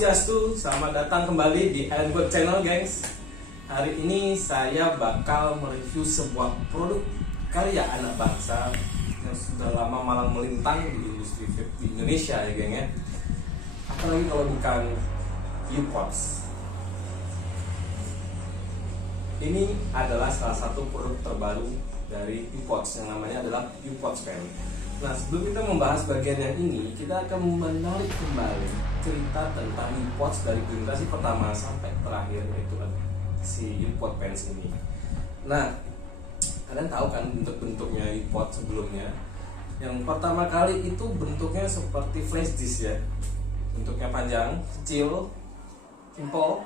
Swastiastu, selamat datang kembali di Ironbird Channel, gengs. Hari ini saya bakal mereview sebuah produk karya anak bangsa yang sudah lama malang melintang di industri vape di Indonesia ya, geng ya. Apalagi kalau bukan U-Pods. Ini adalah salah satu produk terbaru dari U-Pods yang namanya adalah U-Pods Pen. Nah, sebelum kita membahas bagian yang ini, kita akan menarik kembali cerita tentang U-Pods dari generasi pertama sampai terakhir, yaitu si U-Pod Pens ini. Nah, kalian tahu kan bentuk-bentuknya U-Pod sebelumnya? Yang pertama kali itu bentuknya seperti flash disk ya. Bentuknya panjang, kecil, simple,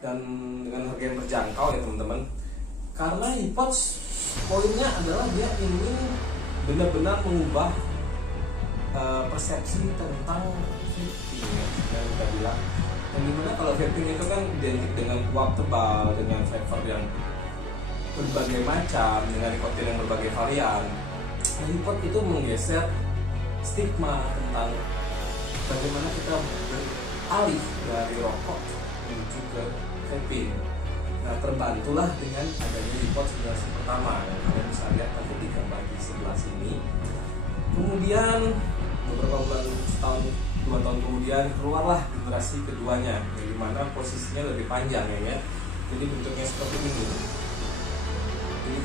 dan dengan harga yang terjangkau ya teman-teman. Karena U-Pods poinnya adalah dia ingin benar-benar mengubah persepsi tentang vaping ya, yang kita bilang. Yang dimana kalau vaping itu kan identik dengan uap tebal, dengan flavor yang berbagai macam, dengan nikotin yang berbagai varian. Nah, U-Pod itu menggeser stigma tentang bagaimana kita beralih dari rokok menuju ke vaping. Nah, terbantulah dengan adanya U-Pods generasi pertama yang kalian bisa lihat pada di gambar di sebelah sini. Kemudian beberapa bulan, setahun, 2 tahun kemudian keluarlah generasi keduanya, yang dimana posisinya lebih panjang ya. Jadi bentuknya seperti ini. Jadi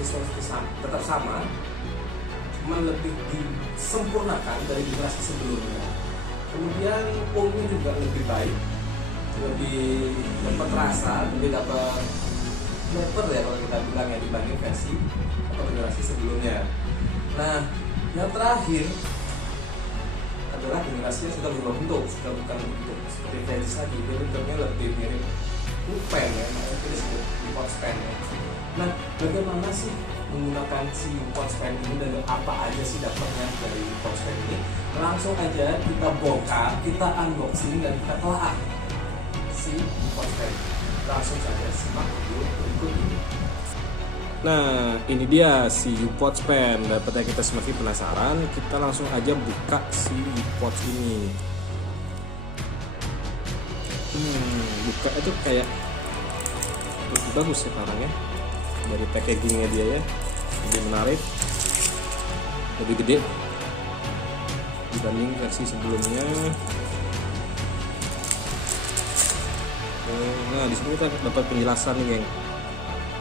tetap sama, cuma lebih disempurnakan dari generasi sebelumnya. Kemudian umumnya juga lebih baik, lebih dapat rasa, lebih dapat flavor ya kalau kita bilang ya, dibanding versi atau generasi sebelumnya. Nah, yang terakhir adalah generasi yang sudah berubah bentuk, sudah bukan bentuk seperti flash lagi, dia bentuknya lebih mirip pen ya, makanya kita disebut U-Pods Pen ya. Nah, bagaimana sih menggunakan si U-Pods Pen ini dan apa aja sih dapatnya dari U-Pods Pen ini? Langsung aja kita bongkar, kita unboxing dan kita telah si U-Pods Pen. Langsung saja simak video berikut ini. Nah, ini dia si U-Pods Pen. Daripada kita semakin penasaran, kita langsung aja buka si U-Pods ini. Buka itu kayak lebih bagus sekarang ya. Dari packagingnya dia ya, lebih menarik, lebih gede dibanding versi sebelumnya. Nah, di sini kita dapat penjelasan nih, geng.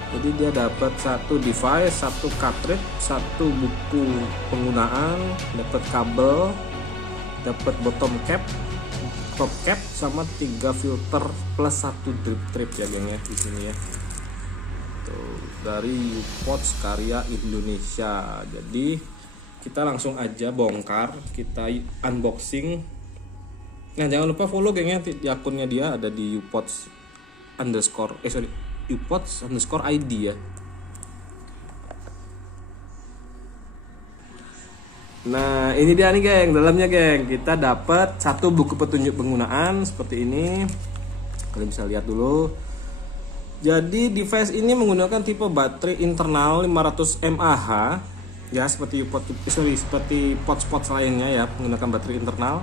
Jadi dia dapat satu device, satu cartridge, satu buku penggunaan, dapat kabel, dapat bottom cap, top cap, sama 3 filter plus 1 drip strip ya, geng ya, di sini ya. Tuh, dari U-Pods karya Indonesia. Jadi kita langsung aja bongkar, kita unboxing. Nah, jangan lupa follow gengnya di akunnya dia, ada di U-Pods _ID ya. Nah, ini dia nih geng, dalamnya geng. Kita dapat satu buku petunjuk penggunaan seperti ini. Kalian bisa lihat dulu. Jadi device ini menggunakan tipe baterai internal 500 mAh ya, seperti seperti pods lainnya ya, menggunakan baterai internal.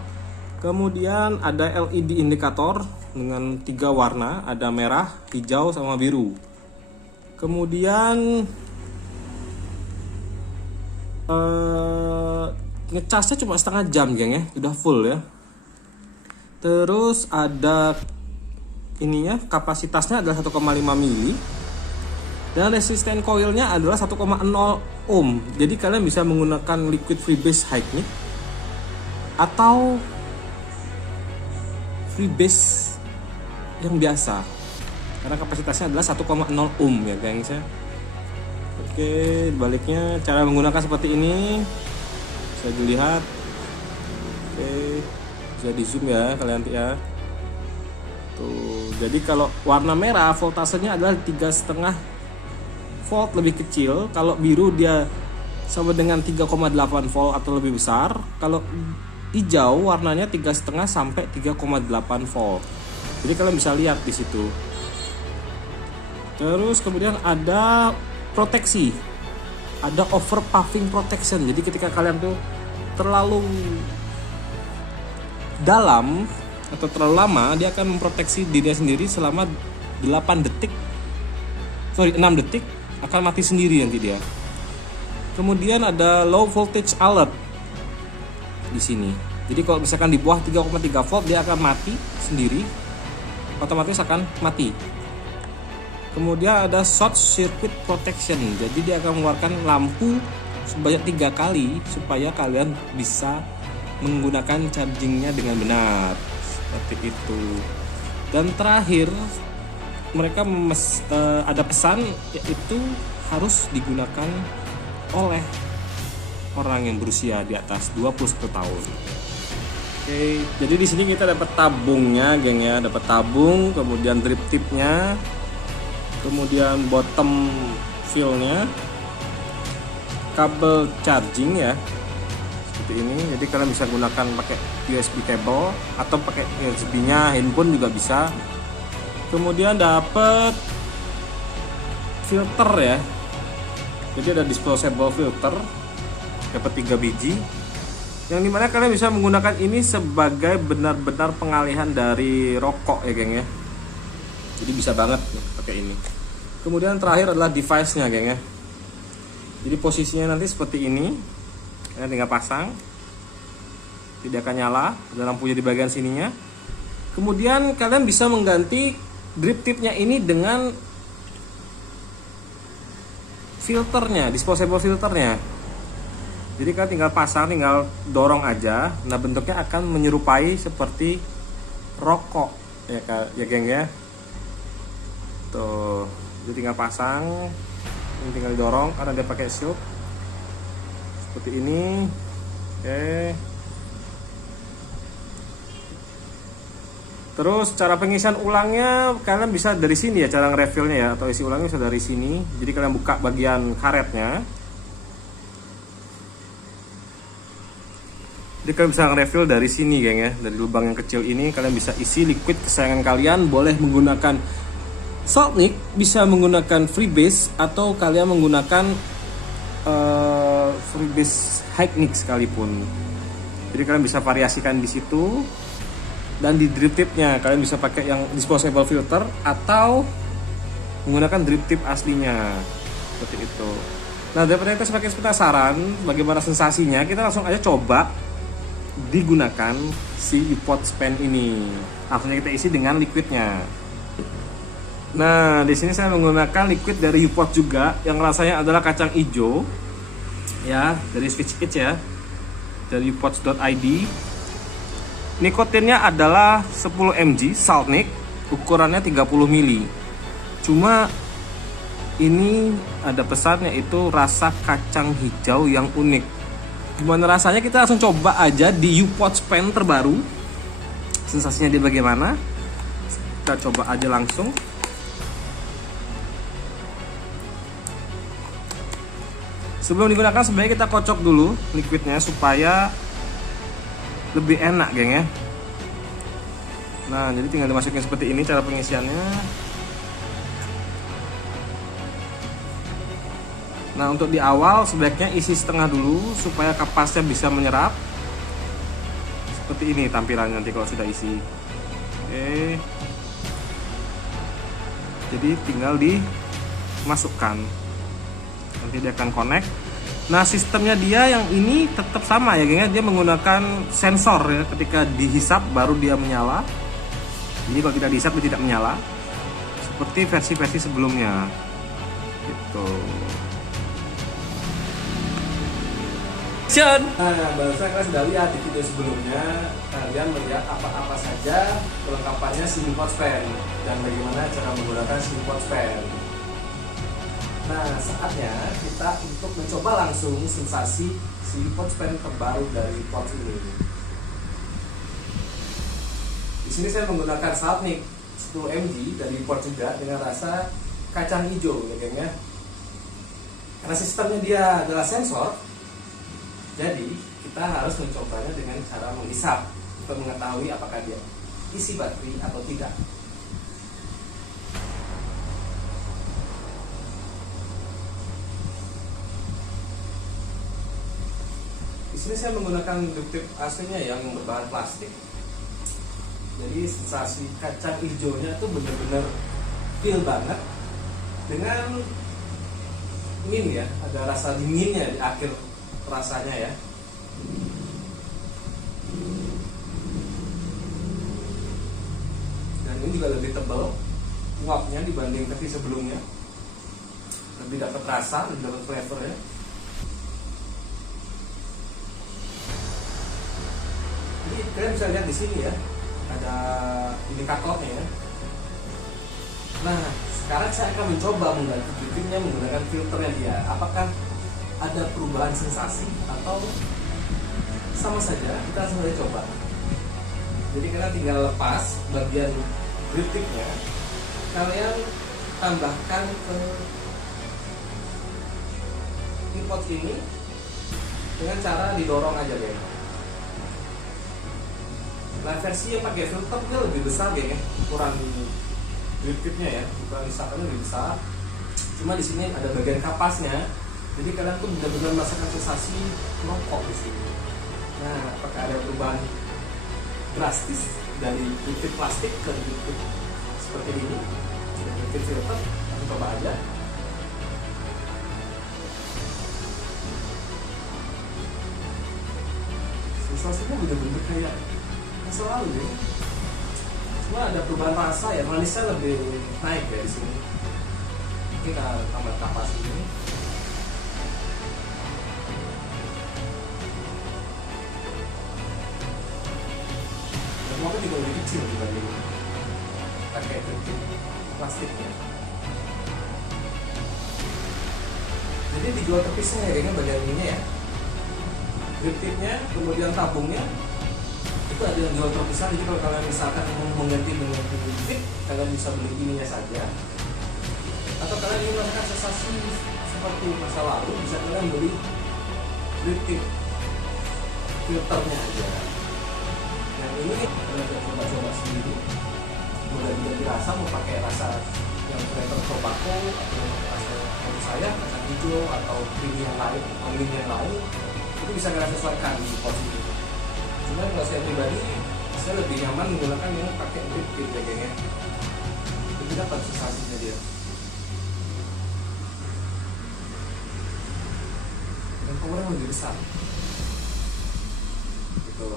Kemudian ada LED indikator dengan 3 warna, ada merah, hijau, sama biru. Kemudian ngecasnya cuma setengah jam geng ya, udah full ya. Terus ada ininya, kapasitasnya adalah 1,5 mili dan resisten coilnya adalah 1,0 ohm. Jadi kalian bisa menggunakan liquid freebase high nih atau freebase yang biasa, karena kapasitasnya adalah 1,0 ohm ya gengs ya. Oke, baliknya cara menggunakan seperti ini, bisa dilihat. Oke, bisa di zoom ya kalian ya. Tuh, jadi kalau warna merah voltasenya adalah 3,5 volt, lebih kecil. Kalau biru dia sama dengan 3,8 volt atau lebih besar. Kalau hijau warnanya 3,5 sampai 3,8 volt. Jadi kalian bisa lihat di situ. Terus kemudian ada proteksi, ada overpuffing protection. Jadi ketika kalian tuh terlalu dalam atau terlalu lama, dia akan memproteksi dirinya sendiri selama 6 detik akan mati sendiri nanti dia. Kemudian ada low voltage alert di sini. Jadi kalau misalkan di bawah 3,3 volt dia akan mati sendiri, otomatis akan mati. Kemudian ada short circuit protection. Jadi dia akan mengeluarkan lampu sebanyak 3 kali supaya kalian bisa menggunakan chargingnya dengan benar. Seperti itu. Dan terakhir mereka ada pesan, yaitu harus digunakan oleh orang yang berusia di atas 21 tahun. Oke, jadi di sini kita dapat tabungnya, geng ya, dapat tabung, kemudian drip tipnya, kemudian bottom fill-nya, kabel charging ya, seperti ini. Jadi kalian bisa gunakan pakai USB cable atau pakai USB-nya handphone juga bisa. Kemudian dapat filter ya. Jadi ada disposable filter, dapat 3 biji. Yang dimana kalian bisa menggunakan ini sebagai benar-benar pengalihan dari rokok ya geng ya. Jadi bisa banget pakai ini. Kemudian terakhir adalah device-nya geng ya. Jadi posisinya nanti seperti ini. Kalian tinggal pasang. Tidak akan nyala, ada lampunya di bagian sininya. Kemudian kalian bisa mengganti drip tipnya ini dengan filternya, disposable filternya. Jadi kalian tinggal pasang, tinggal dorong aja. Nah bentuknya akan menyerupai seperti rokok ya geng ya. Tuh, jadi tinggal pasang, ini tinggal didorong karena dia pakai shield seperti ini. Oke. Terus cara pengisian ulangnya kalian bisa dari sini ya, cara nge-refillnya ya, atau isi ulangnya bisa dari sini. Jadi kalian buka bagian karetnya. Jadi kalian bisa nge-refill dari sini geng ya, dari lubang yang kecil ini kalian bisa isi liquid kesayangan kalian. Boleh menggunakan Saltnik, bisa menggunakan Freebase, atau kalian menggunakan Freebase Hiknik sekalipun. Jadi kalian bisa variasikan di situ. Dan di drip tipnya kalian bisa pakai yang disposable filter atau menggunakan drip tip aslinya seperti itu. Nah daripada kita semakin penasaran bagaimana sensasinya, kita langsung aja coba digunakan si UPOT Span ini. Langsung kita isi dengan liquidnya. Nah di sini saya menggunakan liquid dari UPOT juga, yang rasanya adalah kacang hijau ya, dari Switch It ya, dari upots.id. Nikotinnya adalah 10 mg Saltnik, ukurannya 30 ml. Cuma ini ada pesannya, itu rasa kacang hijau yang unik. Gimana rasanya, kita langsung coba aja di UPOT Span terbaru. Sensasinya dia bagaimana? Kita coba aja langsung. Sebelum digunakan sebaiknya kita kocok dulu liquidnya supaya lebih enak geng ya. Nah jadi tinggal dimasukin seperti ini cara pengisiannya. Nah untuk di awal sebaiknya isi setengah dulu supaya kapasnya bisa menyerap. Seperti ini tampilannya nanti kalau sudah isi. Oke. Jadi tinggal dimasukkan, nanti dia akan connect. Nah sistemnya dia yang ini tetap sama ya geng ya, dia menggunakan sensor ya, ketika dihisap baru dia menyala. Jadi kalau tidak dihisap dia tidak menyala, seperti versi-versi sebelumnya gitu. Nah barusan kalian sudah lihat di video sebelumnya, kalian melihat apa-apa saja kelengkapannya si UPOT Span dan bagaimana cara menggunakan si UPOT Span. Nah, saatnya kita untuk mencoba langsung sensasi si UPOT Span terbaru dari UPOT ini. Di sini saya menggunakan Saltnik 10 mg dari UPOT juga dengan rasa kacang hijau ya geng ya. Karena sistemnya dia adalah sensor, jadi kita harus mencobanya dengan cara menghisap untuk mengetahui apakah dia isi baterai atau tidak. Di sini saya menggunakan drip tip aslinya yang berbahan plastik. Jadi sensasi kacang hijaunya tuh bener-bener feel banget dengan min ya, ada rasa dinginnya di akhir rasanya ya. Dan ini juga lebih tebal uapnya dibanding versi sebelumnya, lebih dapat rasa, lebih dapat flavor ya. Jadi kalian bisa lihat di sini ya, ada indikatornya ya. Nah, sekarang saya akan mencoba mengganti bibirnya menggunakan filternya dia. Apakah ada perubahan sensasi atau sama saja? Kita langsung saja coba. Jadi kalian tinggal lepas bagian drip tip-nya, kalian tambahkan ke pot ini dengan cara didorong aja deh. Nah, versi yang pakai filter dia lebih besar ya, ukuran drip tip-nya ya, ukuran misalkannya lebih besar. Cuma di sini ada bagian kapasnya, jadi kalian tuh benar-benar merasakan sensasi rokok di sini. Nah, apakah ada perubahan drastis dari drip tip plastik ke drip tip seperti ini? Drip tip filter, kita coba aja. Sensasinya benar-benar kayak selalu deh. Cuma ada perubahan rasa ya, manisnya lebih naik ya di sini. Kita tambah kapas ini. Dan uapnya juga lebih kecil dibanding pakai drip plastiknya. Jadi dijual terpisah ya kayaknya bagian ininya ya. Drip tipnya, kemudian tabungnya itu ada yang jual terpisah. Jadi kalau kalian misalkan mau mengganti dengan drip tip, kalian bisa beli ininya saja. Atau kalian ingin merasakan sensasi seperti masa lalu, bisa kalian beli drip tip filternya aja. Yang ini kalian bisa coba-coba sendiri. Udah dirasa mau pakai rasa yang flavor tobacco atau rasa yang saya kacang hijau atau cream yang lain, angin yang lain, itu bisa kalian sesuaikan di porsi ini. Cuma kalau saya pribadi, saya lebih nyaman menggunakan yang pakai drip tip ya gengnya. Lebih dapat sensasinya dia. Dan powernya lebih besar. Gitu.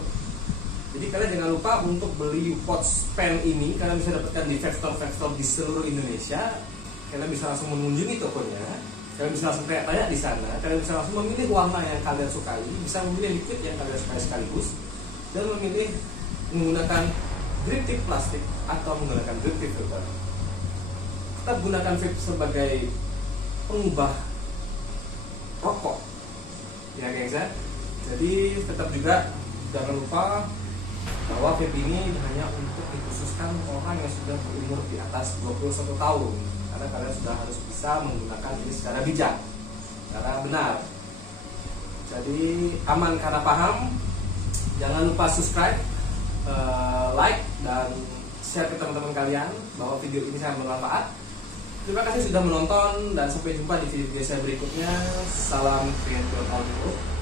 Jadi kalian jangan lupa untuk beli pots pen ini, kalian bisa dapatkan di Vector di seluruh Indonesia. Kalian bisa langsung mengunjungi tokonya, kalian bisa langsung tanya di sana, kalian bisa langsung memilih warna yang kalian sukai, bisa memilih liquid yang kalian sukai sekaligus, dan memilih menggunakan drip tip plastik atau menggunakan drip tip filter. Tetap gunakan vape sebagai pengubah rokok, ya guys ya. Jadi tetap juga jangan lupa bahwa vape ini hanya untuk dikhususkan orang yang sudah berumur di atas 21 tahun, karena kalian sudah harus bisa menggunakan ini secara bijak, secara benar. Jadi aman karena paham. Jangan lupa subscribe, like, dan share ke teman-teman kalian bahwa video ini sangat bermanfaat. Terima kasih sudah menonton dan sampai jumpa di video saya berikutnya. Salam Creator Audio.